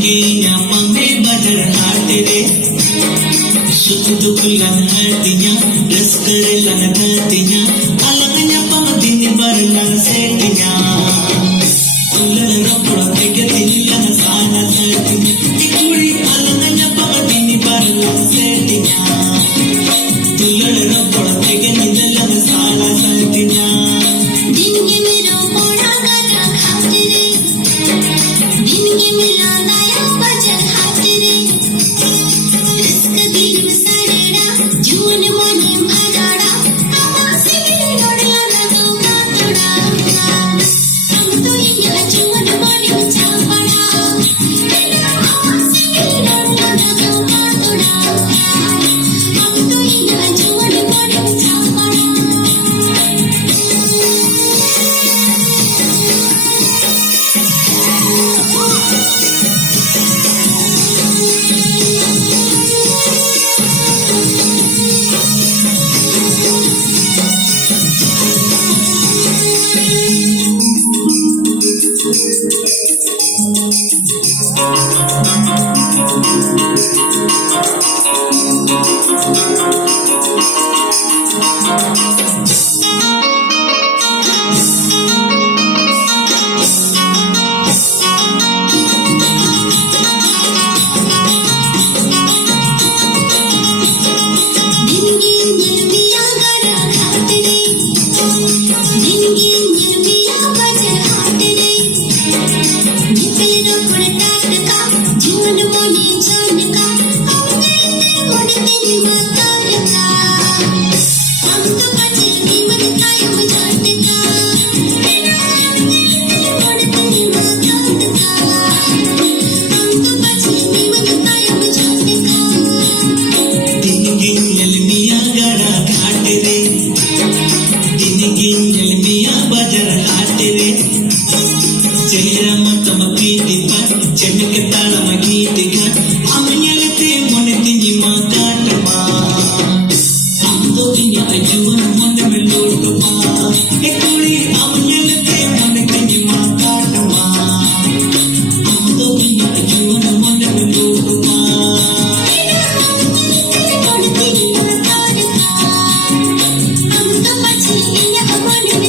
Dinginya pame bajar haatere, sukh dukh lang hartinya, ras kare lang dhartinya, alangnya pam din bar lang setinya. Ular rapura ke din lang sana sartinya, ikuri alangnya pam din bar lang setinya. Ular rapura ke din lang sana sartinya. Dinge mero pora gata haatere, dinge mila daya bajar haatere. June morning, Madara, I'm singing your Lana, I'm doing a June morning, Chamara. I'm singing your Lana, I'm doing a June morning, Chamara.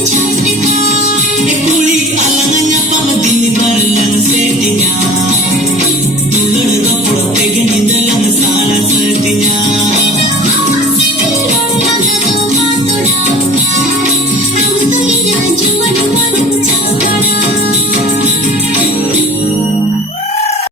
I'm